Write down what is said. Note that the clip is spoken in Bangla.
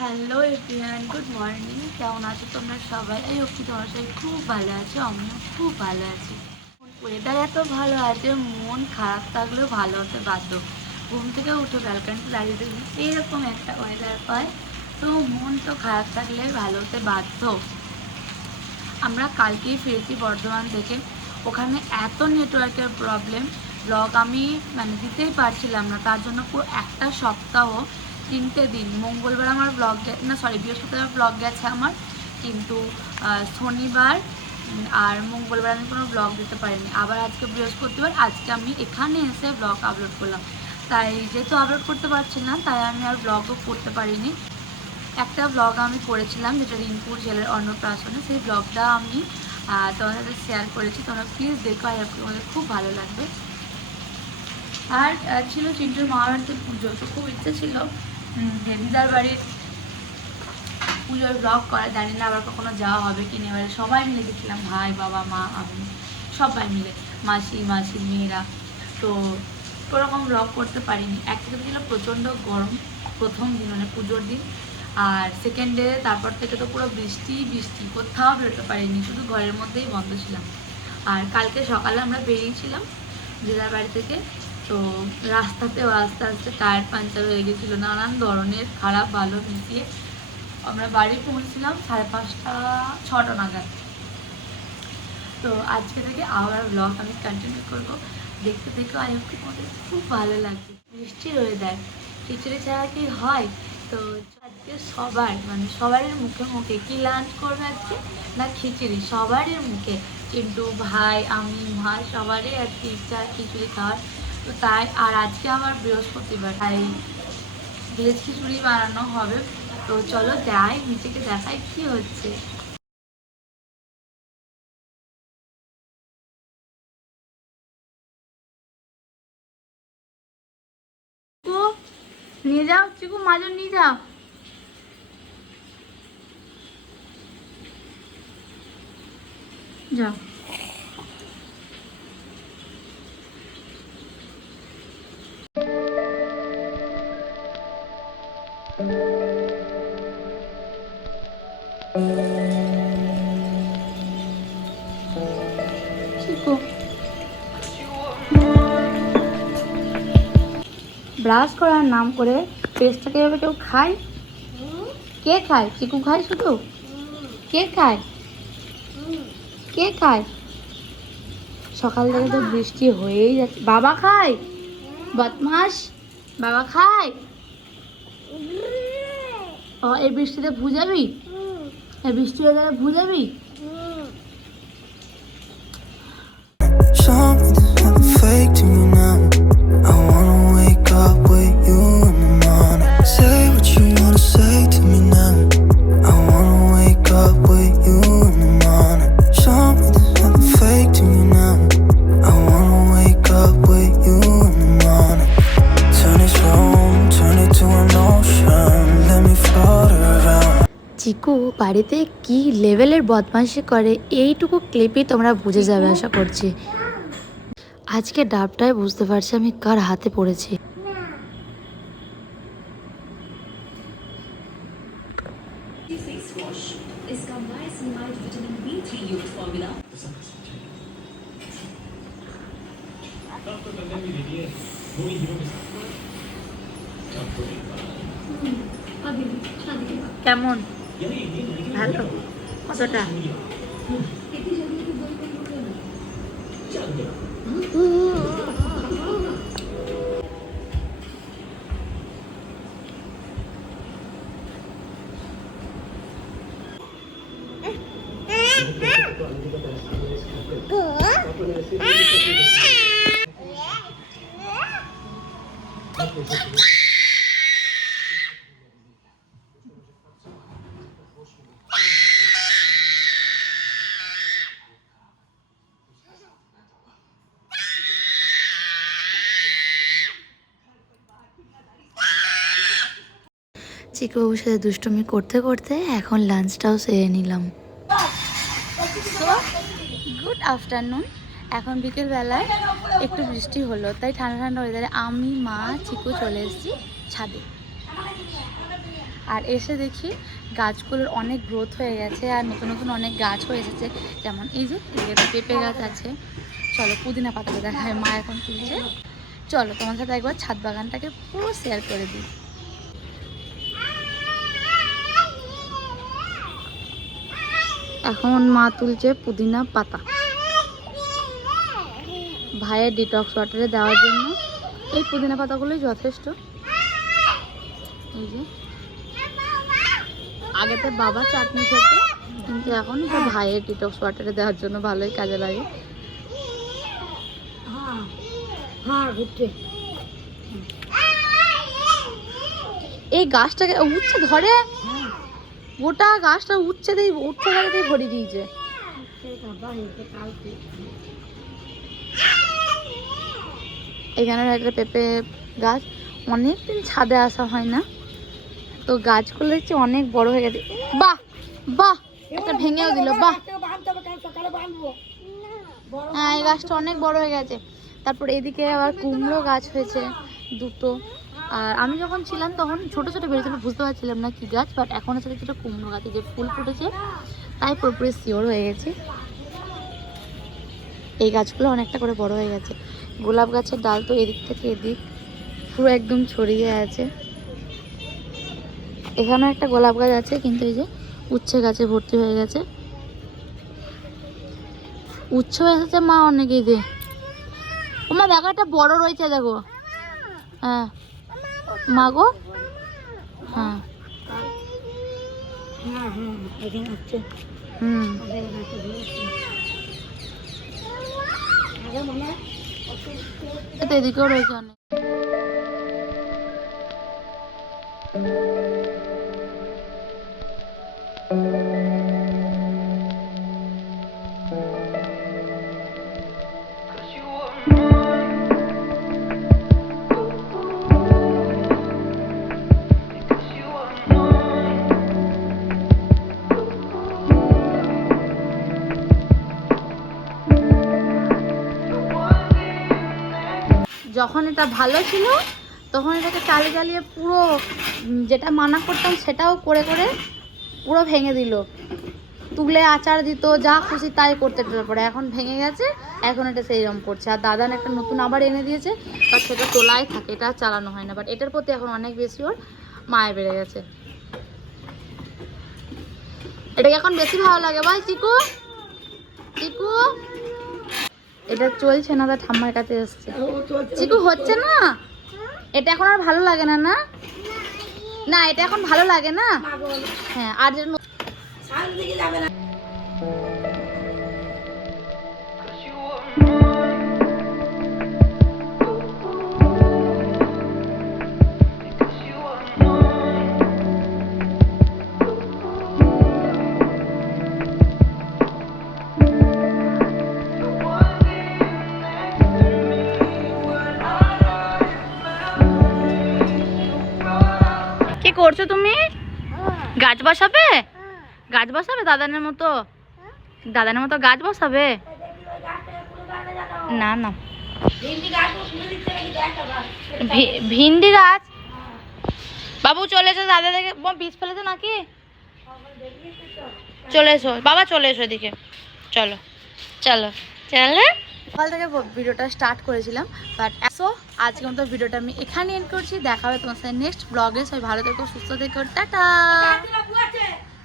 Hello everyone, good morning. কেমন আছো তোমরা সবাই? এই অবধি তোমার সবাই খুব ভালো আছো, আমিও খুব ভালো আছি। ওয়েদার এত ভালো আছে, মন খারাপ থাকলেও ভালো হতে বাধ্য। ঘুম থেকে উঠে ব্যালকনিতে দাঁড়িয়ে দেখি এরকম একটা ওয়েদার পায়, তো মন তো খারাপ থাকলে ভালো হতে বাধ্য। আমরা কালকেই ফিরেছি বর্ধমান থেকে। ওখানে এত নেটওয়ার্কের প্রবলেম, ব্লগ আমি দিতেই পারছিলাম না। তার জন্য পুরো একটা সপ্তাহ 3টে দিন, মঙ্গলবার আমার ব্লগ বৃহস্পতিবার ব্লগ গেছে আমার, কিন্তু শনিবার আর মঙ্গলবার আমি কোনো ব্লগ দিতে পারিনি। আবার আজকে বৃহস্পতিবার, আজকে আমি এখানে এসে ব্লগ আপলোড করলাম। তাই যেহেতু আপলোড করতে পারছি না, তাই আমি আর ব্লগও করতে পারিনি। একটা ব্লগ আমি করেছিলাম যেটা রিঙ্কুর ছেলের অন্নপ্রাশনে, সেই ব্লগটা আমি তোমাদের সাথে শেয়ার করেছি। তোমরা প্লিজ দেখো, আর তোমাদের খুব ভালো লাগবে। আর ছিল চিন্টুর মামাবাড়িতে পুজো, তো খুব ইচ্ছে ছিল যে দিদার বাড়ির পুজোর ব্লগ করা। জানি না আবার কখনো যাওয়া হবে কিনা। এবারে সবাই মিলে গেছিলাম, ভাই, বাবা, মা, আমি, সবাই মিলে, মাসির মেয়েরা। তো ওরকম ব্লগ করতে পারিনি। একদিকে ছিল প্রচণ্ড গরম প্রথম দিন, মানে পুজোর দিন, আর সেকেন্ড ডে তারপর থেকে তো পুরো বৃষ্টি, কোথাও বেরোতে পারিনি, শুধু ঘরের মধ্যেই বন্ধ ছিলাম। আর কালকে সকালে আমরা বেরিয়েছিলাম দিদার বাড়ি থেকে। তো রাস্তাতেও আস্তে আস্তে টায়ার পাঞ্চার হয়ে গেছিলো, নানান ধরনের খারাপ ভালো মিশিয়ে আমরা বাড়ি পৌঁছছিলাম 5:30 6টা নাগাদ। তো আজকে থেকে আবার ব্লগ আমি কন্টিনিউ করবো, দেখতে দেখো। আই হোপ তোমাদের খুব ভালো লাগবে। বৃষ্টির ওয়েদার, খিচুড়ি ছাড়া কি হয়? তো আজকে সবারই মুখে মুখে কি লাঞ্চ করবে আজকে না খিচুড়ি, সবারই মুখে। কিন্তু ভাই, আমি, মা, সবারই আজকে ইচ্ছা খিচুড়ি খাওয়ার। তো তাই, আর আজকে আমার বৃহস্পতিবার, তাই ভেজ খিচুড়ি বানানো হবে। তো চলো যাই, নিচেকে দেখাই কি হচ্ছে। নিয়ে যাও চিকু, মাজন নিয়ে যাও। যাও। চিকু ব্রাশ করার নাম করে পেস্টটাকে এভাবে কেউ খায়? কে খায়? চিকু খায় শুধু? কে খায়? কে খায়? সকাল থেকে তো বৃষ্টি হয়েই যাচ্ছে। বাবা খায়? বদমাস, বাবা খায়? ও, এই বৃষ্টিতে ভুজাবি? এই বৃষ্টি হয়ে গেলে ভুজাবি? Show me there's nothing fake to me now. I wanna wake up with you in the morning. Say what you wanna say to me now. I wanna wake up with you in the morning. Show me there's nothing fake to me now. I wanna wake up with you in the morning. Turn this room, turn it to an ocean. Let me float around. চিকু বাড়িতে কি লেভেলের বদমাইশি করে এইটুকু ক্লিপই তোমরা বুঝে যাবে আশা করছি। আজকে ডাবটায় বুঝতে পারছি আমি কার হাতে পড়েছি। फेस वॉश इसका नाइसिनामाइड विटामिन B3 युक्त फॉर्मूला কেমন? ভালো? কতটা? চিকুবাবুর সাথে দুষ্টুমি করতে করতে এখন লাঞ্চটাও সেরে নিলাম। So good afternoon. এখন বিকেলবেলায় একটু বৃষ্টি হলো, তাই ঠান্ডা ঠান্ডা ওয়েদারে আমি, মা, চিকু চলে এসেছি ছাদে। আর এসে দেখি গাছগুলোর অনেক গ্রোথ হয়ে গেছে আর নতুন নতুন অনেক গাছ হয়ে এসেছে। যেমন এই যে একটা পেঁপে গাছ আছে। চলো পুদিনা পাতাটা দেখায়, মা এখন তুলছে। চলো তোমার সাথে একবার ছাদ বাগানটাকে পুরো শেয়ার করে দিই। এখন মা তুলছে পুদিনা পাতা ভাইয়ের ডিটক্স ওয়াটারে দেওয়ার জন্য। এই পুদিনা পাতাগুলোই যথেষ্ট। এই যে আগেতে বাবা চাটনি খেত, কিন্তু এখন এটা ভাইয়ের ডিটক্স ওয়াটারে দেওয়ার জন্য ভালোই কাজে লাগে। এই গাছটাকে উচ্ছে ধরে, গোটা গাছটা উচ্ছে দিয়ে উঠতে গাড়িতেই ভরিয়ে দিয়েছে। এখানে একটা পেঁপে গাছ, অনেকদিন ছাদে আসা হয় না, তো গাছগুলো দেখছি অনেক বড় হয়ে গেছে। বাহ বাহ, এটা ভেঙেও দিল। বাহ, হ্যাঁ এই গাছটা অনেক বড় হয়ে গেছে। তারপর এদিকে আবার কুমড়ো গাছ হয়েছে দুটো। আর আমি যখন ছিলাম তখন ছোট ছোট বেরিয়েছিল, বুঝতে পারছিলাম না কি গাছ, বাট এখন আছে যেটা কুমড়ো গাছে যে ফুল ফুটেছে, তাই পুরোপুরি শিওর হয়ে গেছি এই গাছগুলো অনেকটা করে বড় হয়ে গেছে। গোলাপ গাছের ডাল তো এদিক থেকে এদিক পুরো একদম ছড়িয়ে আছে। এখানেও একটা গোলাপ গাছ আছে, কিন্তু এই যে উচ্ছে গাছে ভর্তি হয়ে গেছে। উচ্ছে এসেছে মা অনেকেই দিয়ে। ওমা দেখো একটা বড় রয়েছে, দেখো। হ্যাঁ মা গো, হ্যাঁ এদিকেও রয়েছে অনেক। যখন এটা ভালো ছিল তখন এটাকে চালিয়ে চালিয়ে পুরো যেটা মানা করতাম সেটাও করে করে পুরো ভেঙে দিল। তুলে আচার দিত, যা খুশি তাই করতে। তারপরে এখন ভেঙে গেছে, এখন এটা সেইরকম করছে। আর দাদান একটা নতুন আবার এনে দিয়েছে, বাট সেটা তোলাই থাকে, এটা আর চালানো হয় না। বাট এটার প্রতি এখন অনেক বেশি ওর মায়া বেড়ে গেছে। এটাকে এখন বেশি ভালো লাগে ভাই। চিকু চিকু এটা চলছে না, তার ঠাম্মার কাছে এসছে। চিকু হচ্ছে না, এটা এখন আর ভালো লাগে না। না না এটা এখন ভালো লাগে না। হ্যাঁ আর যেন কি করছো তুমি? গাছ বসাবে? গাছ বসাবে দাদানের মতো? দাদানের মতো গাছ বসাবে? না না, ভিন্ডি গাছ। বাবু চলে এসো, দাদা দেখে বীজ ফেলেছে নাকি? চলে এসো বাবা, চলে এসো এদিকে। চলো চলো চলো। সকাল থেকে ভিডিওটা স্টার্ট করেছিলাম, বাট সো আজকের মতো ভিডিওটা আমি এখানে এন্ড করছি। দেখা হবে তোমার সাথে নেক্সট ব্লগে। সবাই ভালো থেকো, সুস্থ থেকো, টাটা।